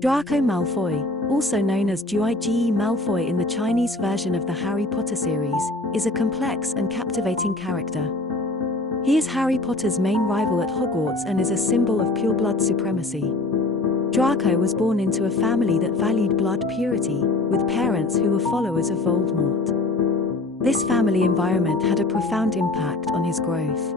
Draco Malfoy, also known as Zhuai Ge Malfoy in the Chinese version of the Harry Potter series, is a complex and captivating character. He is Harry Potter's main rival at Hogwarts and is a symbol of pureblood supremacy. Draco was born into a family that valued blood purity, with parents who were followers of Voldemort. This family environment had a profound impact on his growth.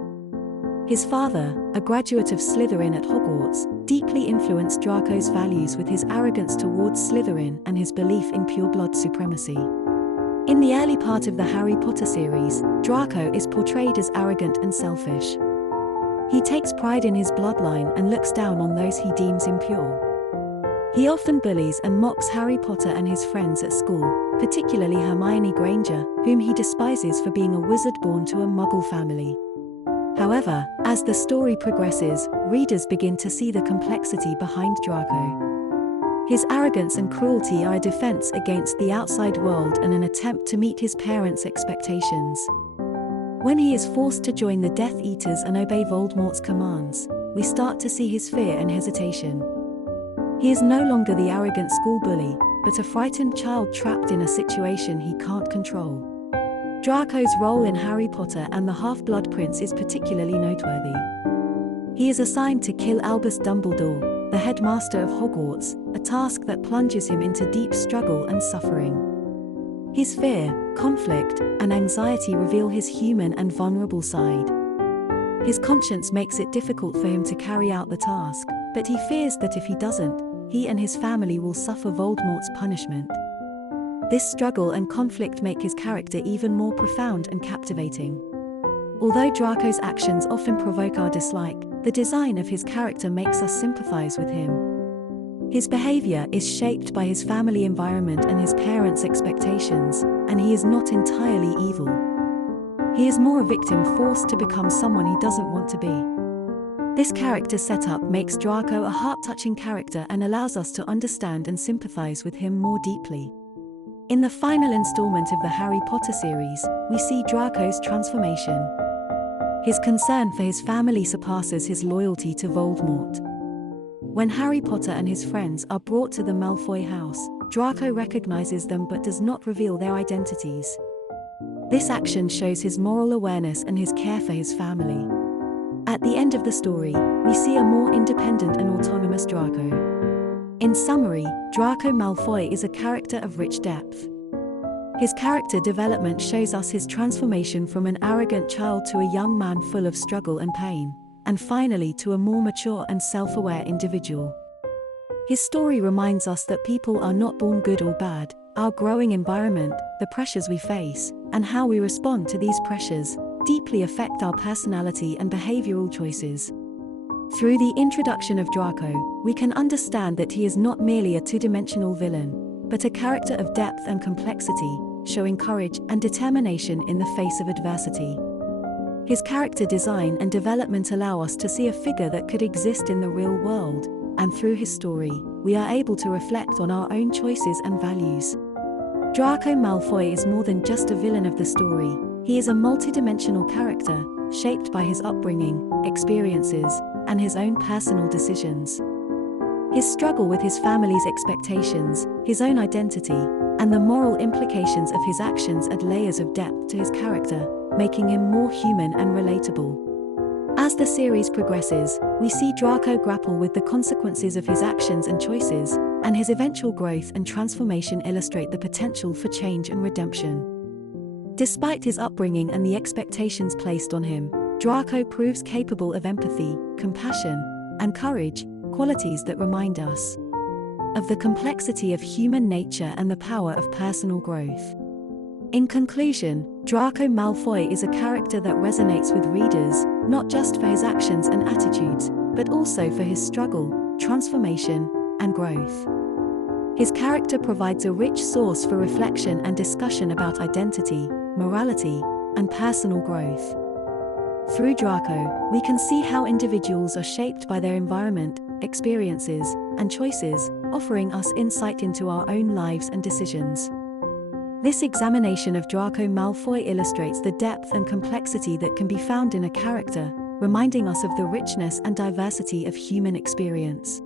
His father, a graduate of Slytherin at Hogwarts, deeply influenced Draco's values with his arrogance towards Slytherin and his belief in pureblood supremacy. In the early part of the Harry Potter series, Draco is portrayed as arrogant and selfish. He takes pride in his bloodline and looks down on those he deems impure. He often bullies and mocks Harry Potter and his friends at school, particularly Hermione Granger, whom he despises for being a wizard born to a Muggle family. However, as the story progresses, readers begin to see the complexity behind Draco. His arrogance and cruelty are a defense against the outside world and an attempt to meet his parents' expectations. When he is forced to join the Death Eaters and obey Voldemort's commands, we start to see his fear and hesitation. He is no longer the arrogant school bully, but a frightened child trapped in a situation he can't control. Draco's role in Harry Potter and the Half-Blood Prince is particularly noteworthy. He is assigned to kill Albus Dumbledore, the headmaster of Hogwarts, a task that plunges him into deep struggle and suffering. His fear, conflict, and anxiety reveal his human and vulnerable side. His conscience makes it difficult for him to carry out the task, but he fears that if he doesn't, he and his family will suffer Voldemort's punishment. This struggle and conflict make his character even more profound and captivating. Although Draco's actions often provoke our dislike, the design of his character makes us sympathize with him. His behavior is shaped by his family environment and his parents' expectations, and he is not entirely evil. He is more a victim forced to become someone he doesn't want to be. This character setup makes Draco a heart-touching character and allows us to understand and sympathize with him more deeply. In the final installment of the Harry Potter series, we see Draco's transformation. His concern for his family surpasses his loyalty to Voldemort. When Harry Potter and his friends are brought to the Malfoy house, Draco recognizes them but does not reveal their identities. This action shows his moral awareness and his care for his family. At the end of the story, we see a more independent and autonomous Draco. In summary, Draco Malfoy is a character of rich depth. His character development shows us his transformation from an arrogant child to a young man full of struggle and pain, and finally to a more mature and self-aware individual. His story reminds us that people are not born good or bad. Our growing environment, the pressures we face, and how we respond to these pressures, deeply affect our personality and behavioral choices. Through the introduction of Draco, we can understand that he is not merely a two-dimensional villain, but a character of depth and complexity, showing courage and determination in the face of adversity. His character design and development allow us to see a figure that could exist in the real world, and through his story, we are able to reflect on our own choices and values. Draco Malfoy is more than just a villain of the story. He is a multidimensional character, shaped by his upbringing, experiences, and his own personal decisions. His struggle with his family's expectations, his own identity, and the moral implications of his actions add layers of depth to his character, making him more human and relatable. As the series progresses, we see Draco grapple with the consequences of his actions and choices, and his eventual growth and transformation illustrate the potential for change and redemption. Despite his upbringing and the expectations placed on him, Draco proves capable of empathy, compassion, and courage, qualities that remind us of the complexity of human nature and the power of personal growth. In conclusion, Draco Malfoy is a character that resonates with readers, not just for his actions and attitudes, but also for his struggle, transformation, and growth. His character provides a rich source for reflection and discussion about identity, morality, and personal growth. Through Draco, we can see how individuals are shaped by their environment, experiences, and choices, offering us insight into our own lives and decisions. This examination of Draco Malfoy illustrates the depth and complexity that can be found in a character, reminding us of the richness and diversity of human experience.